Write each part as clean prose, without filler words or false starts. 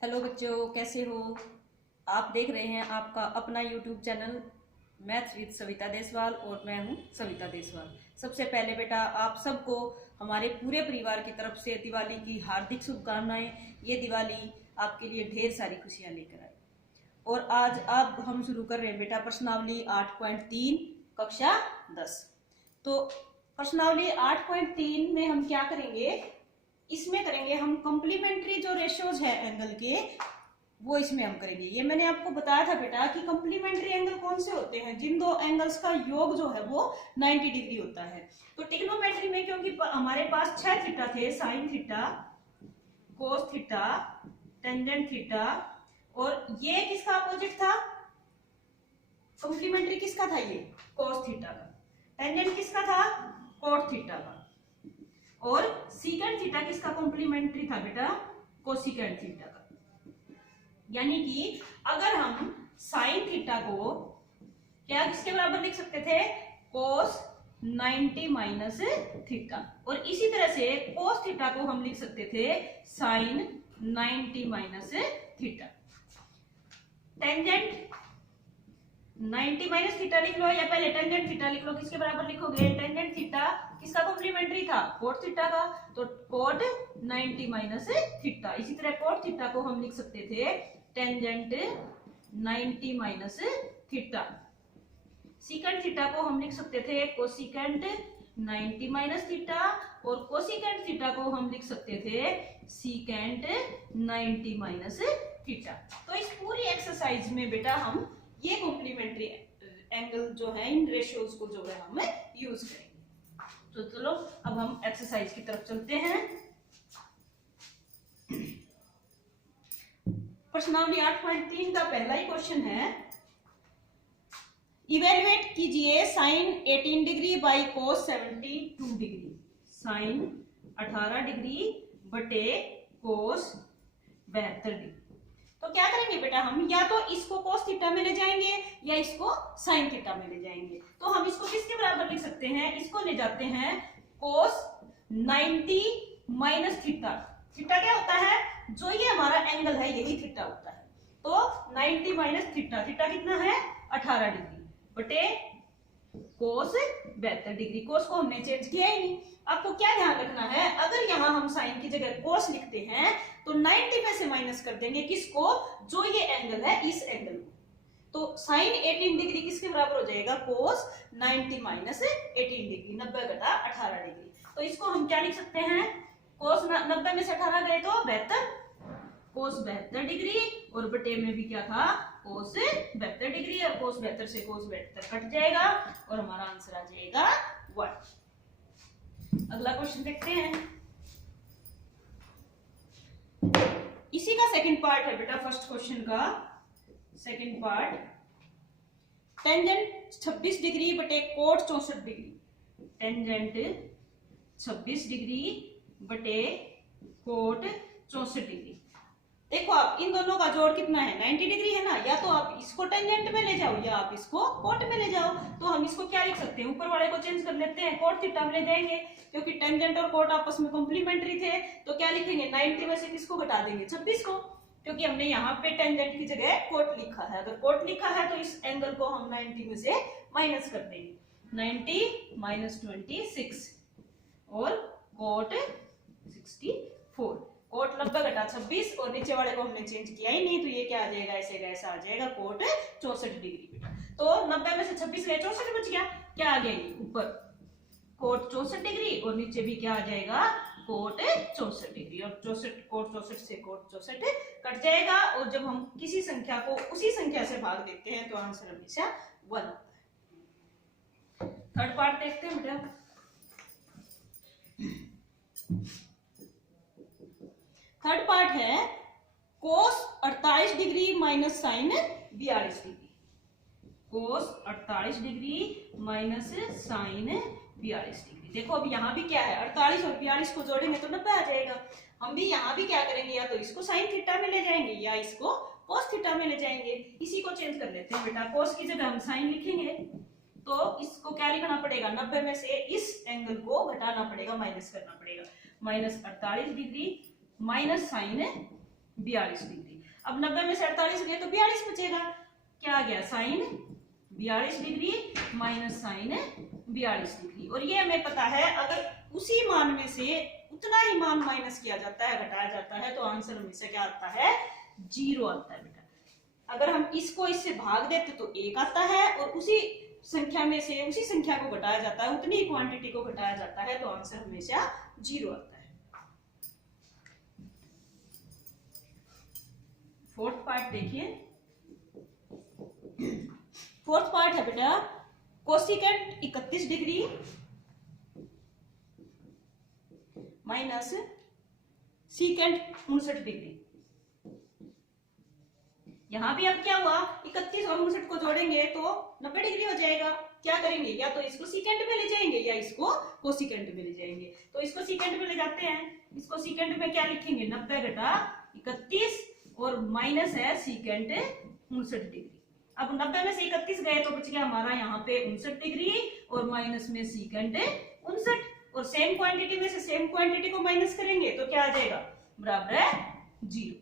Hello बच्चों, कैसे हो। आप देख रहे हैं आपका अपना YouTube channel maths with Savita Deswal और मैं हूं सविता देसवाल। सबसे पहले बेटा आप सबको हमारे पूरे परिवार की तरफ से दिवाली की हार्दिक शुभकामनाएं। ये दिवाली आपके लिए ढेर सारी खुशियां लेकर आए। और आज अब हम शुरू कर रहे हैं बेटा प्रश्नावली 8.3 कक्षा 10। तो प्रश्नावली 8.3 में हम क्या करेंगे, इसमें करेंगे हम कंप्लीमेंट्री जो रेशियोज है एंगल के, वो इसमें हम करेंगे। ये मैंने आपको बताया था बेटा कि कंप्लीमेंट्री एंगल कौन से होते हैं, जिन दो एंगल्स का योग जो है वो 90 डिग्री होता है। तो ट्रिग्नोमेट्री में क्योंकि हमारे पास 6 थीटा थे, sine theta, cos theta, tangent theta, और ये किसका अपोजिट था, कंप्लीमेंट्री किसका था, ये कोस थीटा का। टेंजेंट किसका था, कोट थीटा का। और सीकेंट थीटा किसका कॉम्प्लीमेंट्री था बेटा, कोसिकेंट थीटा का। यानी कि अगर हम साइन थीटा को क्या किसके बराबर लिख सकते थे, कोस 90 माइनस थीटा, और इसी तरह से कोस थीटा को हम लिख सकते थे sine 90 minus theta. Tangent 90 minus theta लिख लो या पहले टेंजेंट थीटा लिख लो, किसके बराबर लिखोगे, टेंजेंट थीटा किसका कॉम्प्लीमेंट्री था, कोट थीटा का, तो कोट 90 माइनस थीटा। इसी तरह कोट थीटा को हम लिख सकते थे tangent 90 minus theta. Secant theta को हम लिख सकते थे कोसिकेंट 90 माइनस थीटा, और कोसिकेंट थीटा को हम लिख सकते थे सीकेंट 90 माइनस थीटा। तो इस पूरी एक्सरसाइज में बेटा हम ये कॉम्प्लीमेंट्री एंगल जो है, इन रेशियोज को जो है हम यूज करेंगे। तो चलो अब हम एक्सरसाइज की तरफ चलते हैं। प्रश्नावली 8.3 का पहला ही क्वेश्चन है, इवेलुएट कीजिए sine 18 degree by cos 72 degree. Sine 18 degree बटे कोस 72 डिग्री। तो क्या करेंगे बेटा, हम या तो इसको कोस थीटा में ले जाएंगे या इसको साइन थीटा में ले जाएंगे। तो हम इसको किसके बराबर लिख सकते हैं, इसको ले जाते हैं कोस 90 माइनस थीटा। थीटा क्या होता है, जो ये हमारा एंगल है यही थीटा होता है। तो 90 माइनस थीटा, थीटा कितना है 18 डिग्री, बटे कोस 72 डिग्री। कोस को हमने चेंज किया ही नहीं। आपको क्या ध्यान रखना है, अगर यहाँ हम साइन की जगह कोस लिखते हैं तो 90 में से माइनस कर देंगे किसको, जो ये एंगल है इस एंगल को। तो साइन 18 डिग्री किसके बराबर हो जाएगा, कोस 90 माइनस 18 डिग्री, 90 घटा 18 डिग्री। तो इसको हम क्या लिख सकते हैं, कोस 90 में से 18 गए तो 72, कोस 72 डिग्री, और बटे में भी क्या था, कोस 72 डिग्री, और कोस 72 से कोस 72 कट जाएगा और हमारा आंसर आ जाएगा 1। अगला क्वेश्चन देखते हैं। इसी का सेकंड पार्ट है बेटा, फर्स्ट क्वेश्चन का सेकंड पार्ट। टेंजेंट 26 डिग्री बटे कोट 64 डिग्री। टेंजेंट 26 डिग्री बटे कोट 64 डिग्री। देखो आप इन दोनों का जोड़ कितना है, 90 डिग्री है ना। या तो आप इसको टेंजेंट में ले जाओ या आप इसको कोट में ले जाओ। तो हम इसको क्या लिख सकते हैं, ऊपर वाले को चेंज कर लेते हैं, कोट थीटा में ले जाएंगे, क्योंकि टेंजेंट और कोट आपस में कॉम्प्लीमेंट्री थे। तो क्या लिखेंगे, 90 में से किसको घटा देंगे, 26 को, क्योंकि हमने यहाँ पे टेंजेंट की जगह कोट लिखा है। अगर कोट लिखा है तो इस एंगल को हम 90 में से माइनस कर देंगे, 90 माइनस 26, और कोट 64। कोट 90 घटा 26, और नीचे वाले को हमने चेंज किया ही नहीं, तो ये क्या आ जाएगा, ऐसे ऐसा आ जाएगा कोट 64 डिग्री बेटा। तो 90 में से 26 गए, 64 बच गया। क्या आ गया, ऊपर कोट 64 डिग्री और नीचे भी क्या आ जाएगा, कोट 64 डिग्री, और 64 कोट 64 से कोट 64 कट जाएगा। और जब हम किसी संख्या को उसी संख्या से भाग देते हैं तो आंसर हमेशा 1 होता है। थर्ड पार्ट देखते हैं बेटा। थर्ड पार्ट है कोस 48 डिग्री माइनस साइन 42 डिग्री। कोस 48 डिग्री माइनस साइन 42 डिग्री। देखो अब यहाँ भी क्या है, 48 और 42 को जोड़ेंगे तो 90 आ जाएगा। हम भी यहाँ भी क्या करेंगे, या तो इसको साइन थीटा में ले जाएंगे या इसको कोस थीटा में ले जाएंगे। इसी को चेंज कर लेते हैं बेटा, कोस की जगह हम साइन लिखेंगे तो इसको क्या लिखना पड़ेगा, 90 में से इस एंगल को घटाना पड़ेगा, माइनस करना पड़ेगा। Minus 48 degree minus sine 42 degree. अब 90 में से 48 गए तो 42 बचेगा। क्या आ गया? Sine 42 degree minus sine 42 degree. और ये हमें पता है अगर उसी मान में से उतना ही मान माइनस किया जाता है, घटाया जाता है, तो आंसर हमेशा क्या आता है? 0 आता है बेटा। अगर हम इसको इससे भाग देते तो 1 आता है, और उसी संख्या में से उसी संख्या को घटाया जाता है, उतनी क्वांटिटी को घटाया जाता है, तो आंसर हमेशा 0 आता है। फोर्थ पार्ट देखिए। फोर्थ पार्ट है बेटा cosecant 31 degree minus secant 59 degree. यहां भी अब क्या हुआ? 31 और 59 को जोड़ेंगे तो 90 डिग्री हो जाएगा। क्या करेंगे? या तो इसको सीकेंट में ले जाएंगे या इसको कोसिकेंट में ले जाएंगे। तो इसको सीकेंट में ले जाते हैं। इसको सीकेंट में क्या लिखेंगे? 90 घटा 31 और माइनस है सीकेंट 59 डिग्री। अब 90 में से 31 गए तो बच गया हमारा यहाँ पे 59 डिग्री और माइनस में सीकेंट 59, और सेम क्वांटिटी में से सेम क्वांटिटी को माइनस करेंगे तो क्या आ जाएगा? बराबर है 0।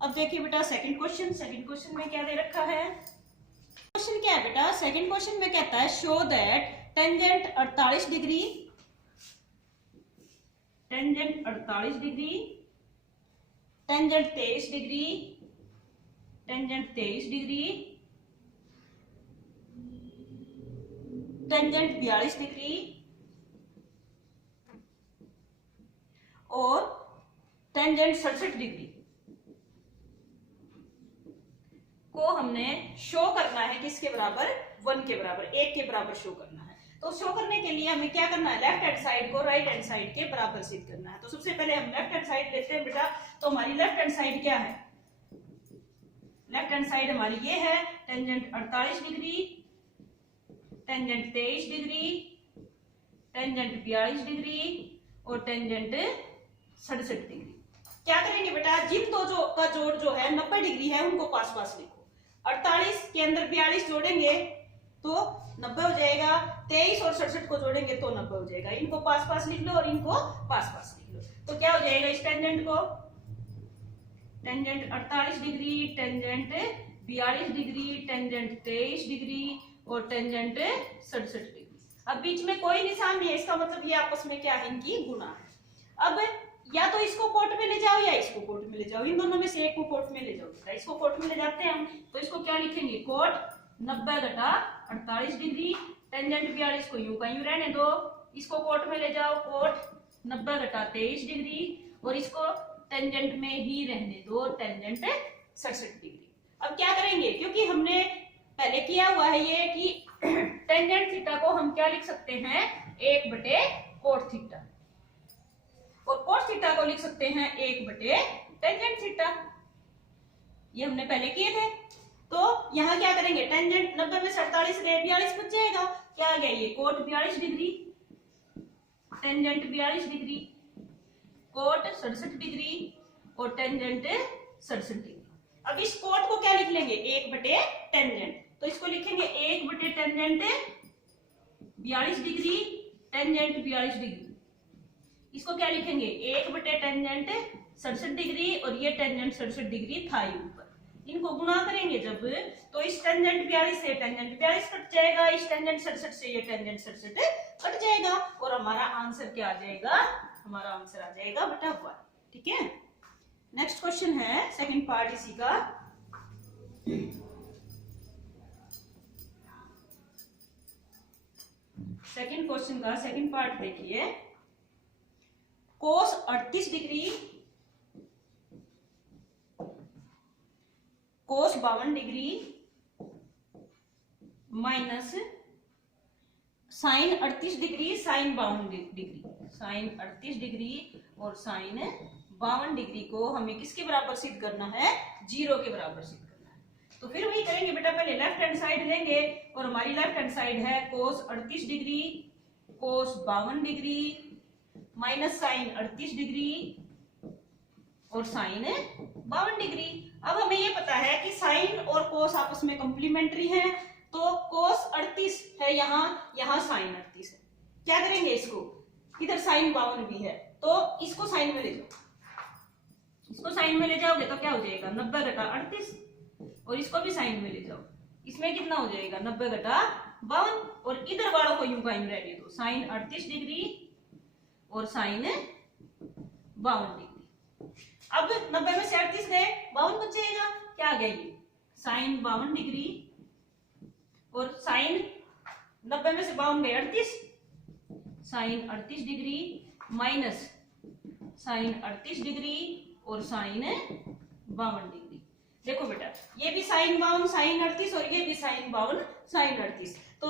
अब देखिए बेटा सेकंड क्वेश्चन। सेकंड क्वेश्चन में क्या दे रखा है? क्वेश्चन क्या है बेटा? सेकंड क्वेश्चन में कहता है show that tangent 48 degree, tangent 48 degree, tangent 23 degree, tangent 23 degree, tangent 42 degree और टेंजेंट 67 डिग्री को हमने शो करना है किसके बराबर? 1 के बराबर, 1 के बराबर शो करना है। तो शो करने के लिए हमें क्या करना है? लेफ्ट हैंड साइड को राइट हैंड साइड के बराबर सिद्ध करना है। तो सबसे पहले हम लेफ्ट हैंड साइड लेते हैं बेटा। तो हमारी लेफ्ट हैंड साइड क्या है? लेफ्ट हैंड साइड हमारी ये है tangent 48 degree, tangent 23 degree, tangent 42 degree और टेंजेंट 67 डिग्री। क्या करेंगे बेटा? जिन दो जो का जोड़ जो है 90 डिग्री है उनको पास पास लिखो। 48 के अंदर 42 जोड़ेंगे तो 90 हो जाएगा, 23 और 67 को जोड़ेंगे तो 90 हो जाएगा। इनको पास पास लिख लो और इनको पास पास लिख लो। तो क्या हो जाएगा? इस टेंजेंट को tangent 48 degree, tangent 42 degree, tangent 23 degree और टेंजेंट 67 डिग्री। अब बीच में कोई निशान नहीं है, इसका मतलब ये आपस में क्या है? इनकी गुणा है। अब या तो इसको कोट में ले जाओ या इसको कोट में ले जाओ, इन दोनों में से एक को कोट में ले जाओ। इसको कोट में ले जाते हैं हम, तो इसको क्या लिखेंगे? कोट 90 घटा 48 डिग्री, टेंजेंट 42 को यूं का यूं रहने दो, इसको कोट में ले जाओ, कोट 90 घटा 23 डिग्री और इसको टेंजेंट में ही रहने दो, टेंजेंट 67 डिग्री। अब क्या करेंगे? क्योंकि हमने पहले किया हुआ है ये कि टेंजेंट थीटा को हम क्या लिख सकते हैं? 1 बटे कोट थीटा, और कोस थीटा को लिख सकते हैं 1 बटे टेंजेंट थीटा। ये हमने पहले किए थे। तो यहां क्या करेंगे? टेंजेंट 90 में से 48 गए, 42 बच जाएगा। क्या आ गया? ये cot 42 degree, tangent 42 degree, cot 67 degree और टेंजेंट 67 डिग्री। अब इस कोट को क्या लिख लेंगे? 1 बटे टेंजेंट। तो इसको लिखेंगे 1 बटे टेंजेंट 42 डिग्री, टेंजेंट 42 डिग्री। इसको क्या लिखेंगे? 1 बटे टेंजेंट 67 डिग्री और ये टेंजेंट 67 डिग्री था ये ऊपर। इनको गुणा करेंगे जब, तो इस टेंजेंट 42 से टेंजेंट 42 कट जाएगा, इस टेंजेंट 67 से ये टेंजेंट 67 कट जाएगा और हमारा आंसर क्या आ जाएगा? हमारा आंसर आ जाएगा बटा 1। ठीक है। नेक्स्ट क्वेश्चन है सेकंड पार्ट इसी का। सेकंड क्वेश्चन का सेकंड पार्ट देखिए। Cos 38 degree, cos 52 degree minus sine 38 degree, sine 52 degree, sine 38 degree और साइन 52 डिग्री को हमें किसके बराबर सिद्ध करना है? 0 के बराबर सिद्ध करना है। तो फिर वही करेंगे बेटा, पहले लेफ्ट हैंड साइड लेंगे और हमारी लेफ्ट हैंड साइड है कोस 38 degree, cos 52 degree minus sine 38 degree और साइन 52 डिग्री। अब हमें ये पता है कि साइन और कोस आपस में कंप्लीमेंट्री हैं, तो कोस 38 है यहाँ साइन 38 है। क्या करेंगे? इसको इधर साइन 52 भी है तो इसको साइन में ले जाओ, इसको साइन में ले जाओगे तो क्या हो जाएगा 90 घटा 38, और इसको भी साइन में ले जाओ, इसमें कितना हो जाएगा 90 घटा 52, और इधर वालों को यूं का यूं रहने दो, साइन 38 डिग्री और साइन 52 डिग्री। अब 90 में से 38 गए, 52 बचेगा, क्या आ गया ये साइन 52 डिग्री, और साइन 90 में से 52 गए 38, sine 38 degree minus sine 38 degree और साइन 52 डिग्री। देखो बेटा, ये भी साइन 52 साइन 38 और ये भी साइन 52 साइन 38, तो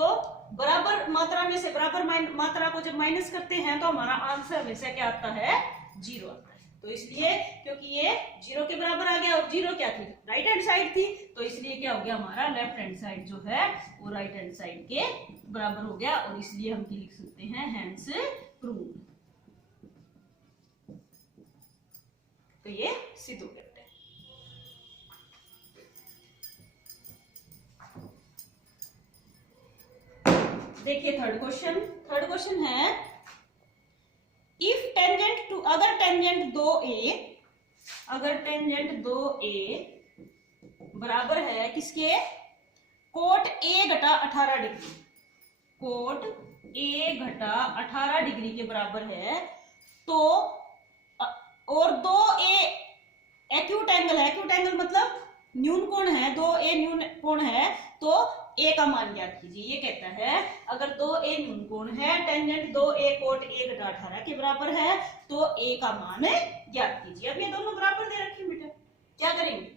बराबर मात्रा में से बराबर मात्रा को जब माइनस करते हैं तो हमारा आंसर हमेशा क्या आता है 0 आता है। तो इसलिए क्योंकि ये 0 के बराबर आ गया, और 0 क्या थी राइट हैंड साइड थी, तो इसलिए क्या हो गया हमारा लेफ्ट हैंड साइड जो है वो राइट हैंड साइड के बराबर हो गया, और इसलिए हम लिख सकते हैं हैंस प्रूव्ड। तो ये सिद्ध हो गया। देखिए थर्ड क्वेश्चन है इफ टेंजेंट टू, अगर टेंजेंट 2a बराबर है किसके, कोट a घटा 18 डिग्री, कोट a घटा 18 डिग्री के बराबर है, तो और 2a एक्यूट एंगल है, एक्यूट एंगल मतलब न्यून कोण है, 2a न्यून कोण है, तो a का मान ज्ञात कीजिए। ये कहता है अगर 2a न्यून कोण है, टेंजेंट 2a कोट a घटा 18 के बराबर है, तो a का मान ज्ञात कीजिए। अब ये दोनों बराबर दे रखे बेटा, क्या करेंगे,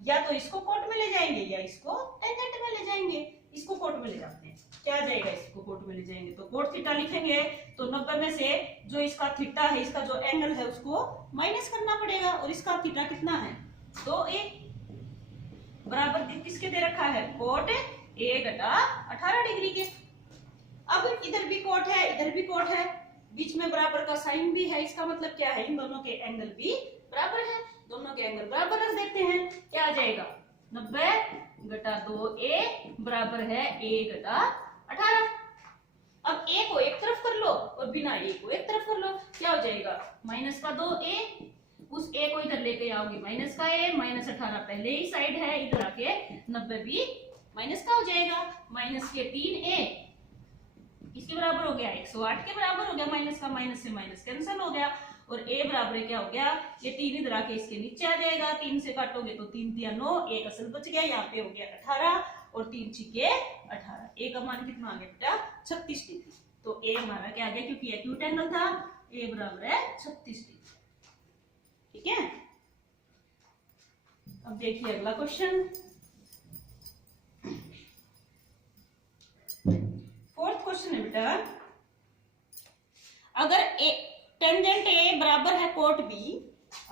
या तो इसको कोट में ले जाएंगे या इसको टेंजेंट में ले जाएंगे। इसको कोट में ले जाते हैं, क्या आ जाएगा, इसको कोट में ले जाएंगे तो कोट थीटा लिखेंगे, तो 90 में से जो इसका थीटा है, इसका जो एंगल है उसको माइनस करना पड़ेगा, और इसका थीटा कितना है 2a बराबर किसके दे रखा है, कोट a घटा 18 डिग्री के। अब इधर भी कोट है इधर भी कोट है, बीच में बराबर का साइन भी है, इसका मतलब क्या है इन दोनों के एंगल भी बराबर है, दोनों के एंगल बराबर रख देते हैं, क्या आ जाएगा 90 घटा 2a बराबर है a घटा 18। अब a को एक तरफ कर लो और बिना a को एक तरफ कर लो, क्या हो जाएगा माइनस का 2a, उस a को इधर लेके आओगे माइनस का a, माइनस 18 पहले ही साइड है, इधर आके 90 भी माइनस का हो जाएगा, माइनस के 3a किसके बराबर हो गया 108 के बराबर हो गया, माइनस का माइनस से माइनस कैंसिल हो गया, और a बराबर क्या हो गया, ये 3 इधर आके इसके नीचे आ जाएगा, 3 से काटोगे तो 3 3 9, एक असल बच गया, यहाँ पे हो गया 18 और 3 छिके 18, a का मान कितना आ गया बेटा 36 डिग्री। तो a हमारा क्या आ गया, क्योंकि एक्यूट एंगल था, a बराबर है 36 डिग्री। ठीक है, अब देखिए अगला क्वेश्चन, फोर्थ क्वेश्चन है बेटा, अगर टेंजेंट a बराबर है कोट b,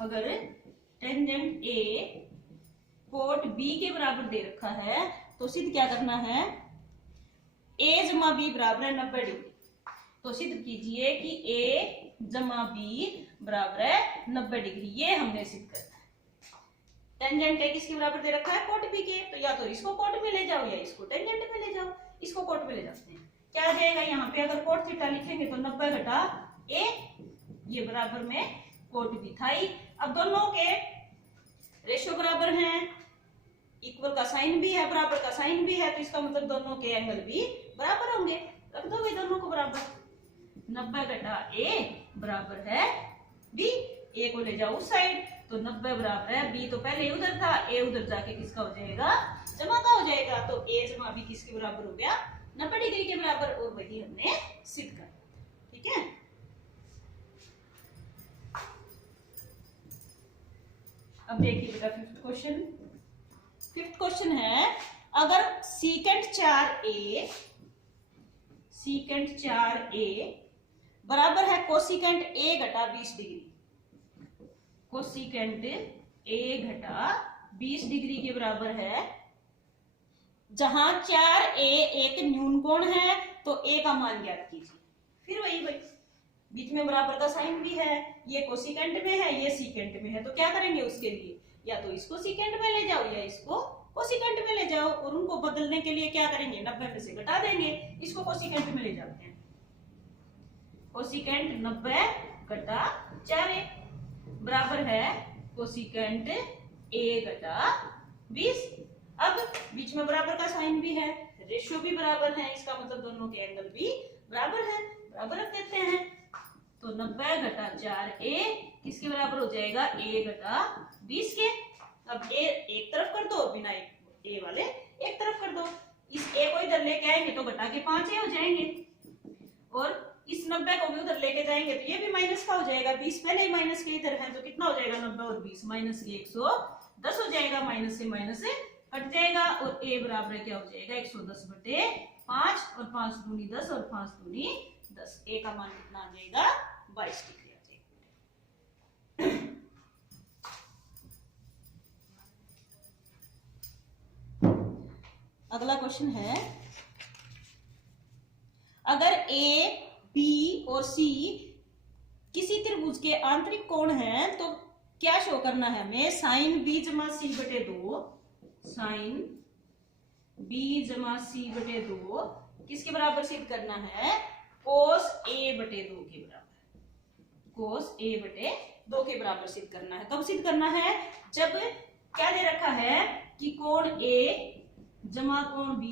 अगर टेंजेंट a कोट b के बराबर दे रखा है, तो सिद्ध क्या करना है, a जमा b बराबर है 90 डिग्री, तो सिद्ध कीजिए कि a जमा b बराबर है 90 डिग्री, ये हमने सिद्ध करना है। टेंजेंट a किसके बराबर दे रखा है, कोट b के, तो या तो इसको कोट में ले जाओ या इसको टेंजेंट में ले जाओ, इसको कोट में ले जाते हैं, क्या आ जाएगा, यहाँ पे अगर कोट थीटा लिखेंगे तो 90 घटा a, ये बराबर में कोट भी था ही। अब दोनों के रेशियो बराबर हैं, इक्वल का साइन भी है, बराबर का साइन भी है, तो इसका मतलब दोनों के एंगल भी बराबर होंगे, रख दो भाई दोनों को बराबर, 90 घटा a बराबर है b, a को ले जाओ उस साइड, तो 90 बराबर है b, तो पहले उधर था, a उधर जाके किसका हो जाएगा जमा का हो जाएगा, तो a जमा b किसके बराबर हो गया 90 डिग्री के बराबर, और वही हमने सिद्ध कर। ठीक है, अब देखिए बेटा फिफ्थ क्वेश्चन है, अगर सीकेंट 4a बराबर है कोसिकेंट a घटा 20 डिग्री, कोसिकेंट a घटा 20 डिग्री के बराबर है, जहां 4a एक न्यून कोण है, तो a का मान ज्ञात कीजिए। फिर वही बीच में बराबर का साइन भी है, ये कोसिकेंट में है ये सीकेंट में है, तो क्या करेंगे उसके लिए, या तो इसको सीकेंट में ले जाओ या इसको कोसिकेंट में ले जाओ, और उनको बदलने के लिए क्या करेंगे 90 में से घटा देंगे, इसको कोसिकेंट में ले जाते हैं, कोसिकेंट 90 घटा 4a बराबर है कोसिकेंट ए घटा 20। अब बीच में बराबर का साइन भी है, रेशियो भी बराबर है, इसका मतलब दोनों के एंगल भी बराबर है, बराबर रख देते हैं। तो 90 घटा 4a किसके बराबर हो जाएगा, a घटा 20 के। अब a एक तरफ कर दो, बिना a वाले एक तरफ कर दो। इस a को इधर लेके आएंगे तो घटा के 5a हो जाएंगे, और इस 90 को भी उधर लेके जाएंगे तो ये भी माइनस का हो जाएगा। 20 पहले ही माइनस के इधर है तो कितना हो जाएगा, 90 और 20 माइनस के 110 हो जाएगा, माइनस से कट जाएगा, और a बराबर क्या हो जाएगा 110 बटे 5, और 5 दूनी 10 और 5 दूनी 10। a का मान कितना आ जाएगा, 22 डिग्री आ जाएगा। अगला क्वेश्चन है, अगर a, b और c किसी त्रिभुज के आंतरिक कोण हैं तो क्या शो करना है हमें, साइन b जमा c बटे 2, साइन b जमा c बटे 2 किसके बराबर सिद्ध करना है, कोस a बटे 2 के बराबर, कोस a बटे 2 के बराबर सिद्ध करना है। कब सिद्ध करना है, जब क्या दे रखा है कि कोण a जमा कोण b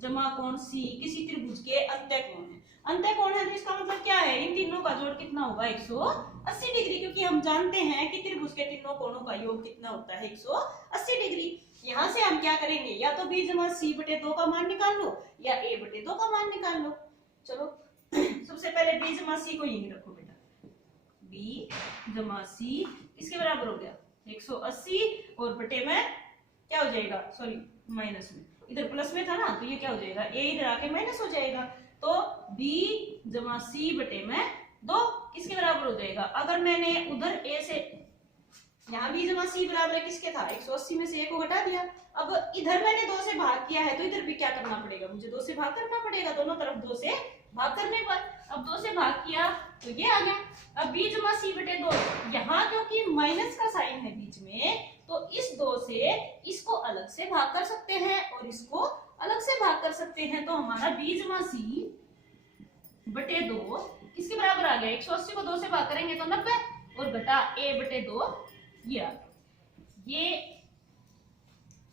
जमा कोण c किसी त्रिभुज के अंत्य कोण है। अंत्य कोण है तो इसका मतलब क्या है, इन तीनों का जोड़ कितना होगा 180 डिग्री, क्योंकि हम जानते हैं कि त्रिभुज के तीनों कोणों का योग कितना होता है 180 डिग्री। यहाँ से हम क्या करेंगे, या तो b जमा c बटे 2 का मान निकाल लो या a बटे 2 का मान निकाल लो। चलो सबसे पहले b जमा c को यही रखो बेटा, b जमा c किसके बराबर हो गया 180, और बटे में क्या हो जाएगा, सॉरी माइनस में, इधर प्लस में था ना तो ये क्या हो जाएगा, a इधर आके माइनस हो जाएगा, तो b जमा c बटे में 2 किसके बराबर हो जाएगा। अगर मैंने उधर a से यहाँ b जमा c बराबर किसके था, 180 में से a को घटा दिया। अब इधर मैंने 2 से भाग किया है तो इधर भी क्या करना पड़ेगा, मुझे 2 से भाग करना पड़ेगा, दोनों तरफ 2 से भाग करने पर, अब 2 से भाग किया तो ये आ गया। अब b जमा c बटे 2, यहाँ क्योंकि माइनस का साइन है बीच में तो इस 2 से इसको अलग से भाग कर सकते हैं और इसको अलग से भाग कर सकते हैं, तो हमारा b जमा c बटे 2 किसके बराबर आ गया, 180 को 2 से भाग करेंगे तो 90, और घटा a बटे 2 ये आ गया। ये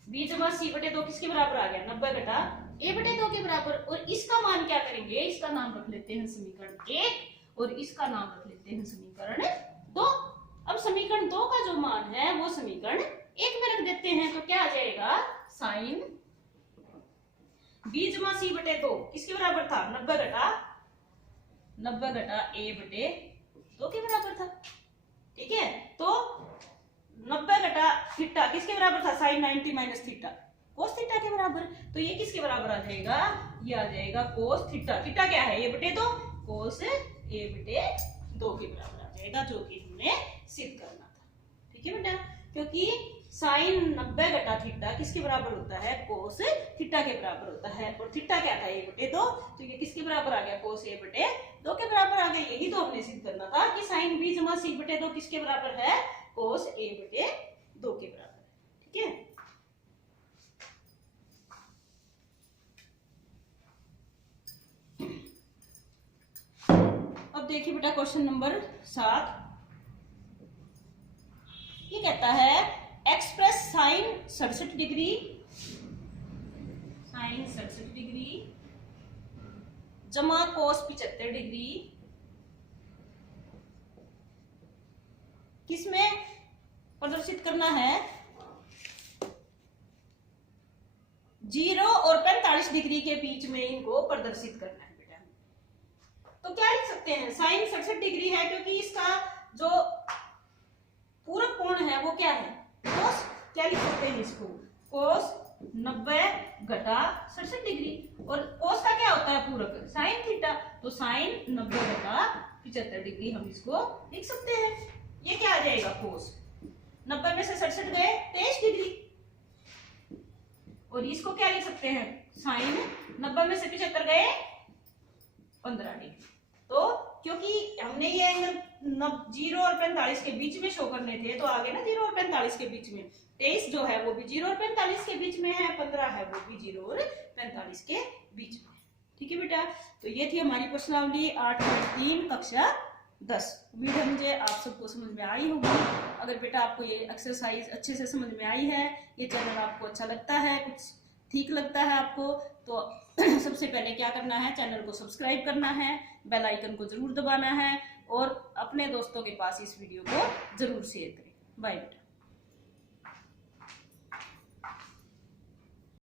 b जमा c बटे 2 किसके बराबर आ गया, 90 घटा a बटे 2 के बराबर, और इसका मान क्या करेंगे, इसका नाम रख लेते हैं समीकरण 1 और इसका नाम रख लेते हैं समीकरण 2। अब समीकरण 2 का जो मान है वो समीकरण 1 में रख देते हैं, तो क्या आ जाएगा, साइन b जमा c बटे 2 किसके बराबर था, 90 घटा a बटे 2 के बराबर था। ठीक है, तो 90 घटा थीटा किसके बराबर था, sine 90 minus theta cos theta के बराबर, तो ये किसके बराबर आ जाएगा, ये आ जाएगा कोस थीटा। थीटा क्या है, a बटे 2, कोस a बटे 2 के बराबर आ जाएगा, जो कि हमने सिद्ध करना था। ठीक है बेटा, क्योंकि साइन 90 घटा थीटा किसके बराबर होता है, कोस थीटा के बराबर होता है, और थीटा क्या था, a बटे 2, तो ये किसके बराबर आ गया, कोस a बटे 2 के बराबर आ गया। यही तो हमने सिद्ध करना था कि साइन b जमा c बटे 2 किसके बराबर है, कोस a बटे 2 के बराबर है। ठीक है, अब देखिए बेटा क्वेश्चन नंबर 7, ये कहता है express sine 67 degree, sine 67 degree जमा कोस 75 डिग्री किसमें प्रदर्शित करना है, 0 और 45 डिग्री के बीच में इनको प्रदर्शित करना है बेटा। तो क्या लिख सकते हैं, साइन 67 डिग्री है क्योंकि इसका जो पूरक कोण है वो क्या है, कोस। क्या लिख सकते हैं इसको, कोस 90 घटा 67 डिग्री, और कोस का क्या होता है पूरक, साइन थीटा, तो साइन 90 घटा 75 डिग्री हम इसको लिख सकते हैं। ये क्या आ जाएगा, कोस 90 में से 67 गए 23 डिग्री, और इसको क्या लिख सकते हैं, साइन 90 में से 75 गए 15 डिग्री। तो क्योंकि हमने ये एंगल 0 और 45 के बीच में शो करने थे, तो आगे ना 0 और 45 के बीच में, 23 जो है वो भी 0 और 45 के बीच में है, 15 है वो भी 0 और 45 के बीच में। ठीक है बेटा, तो ये थी हमारी प्रश्नावली 8.3 कक्षा 10। वीडियो मुझे आप सबको समझ में आई होगी। अगर बेटा आपको ये एक्सरसाइज अच्छे से समझ में आई है, ये चैनल आपको अच्छा लगता है, कुछ ठीक लगता है आपको, तो सबसे पहले क्या करना है, चैनल को सब्सक्राइब करना है, बेल आइकन को जरूर दबाना है और अपने दोस्तों के पास इस वीडियो को जरूर शेयर करें। बाय बेटा।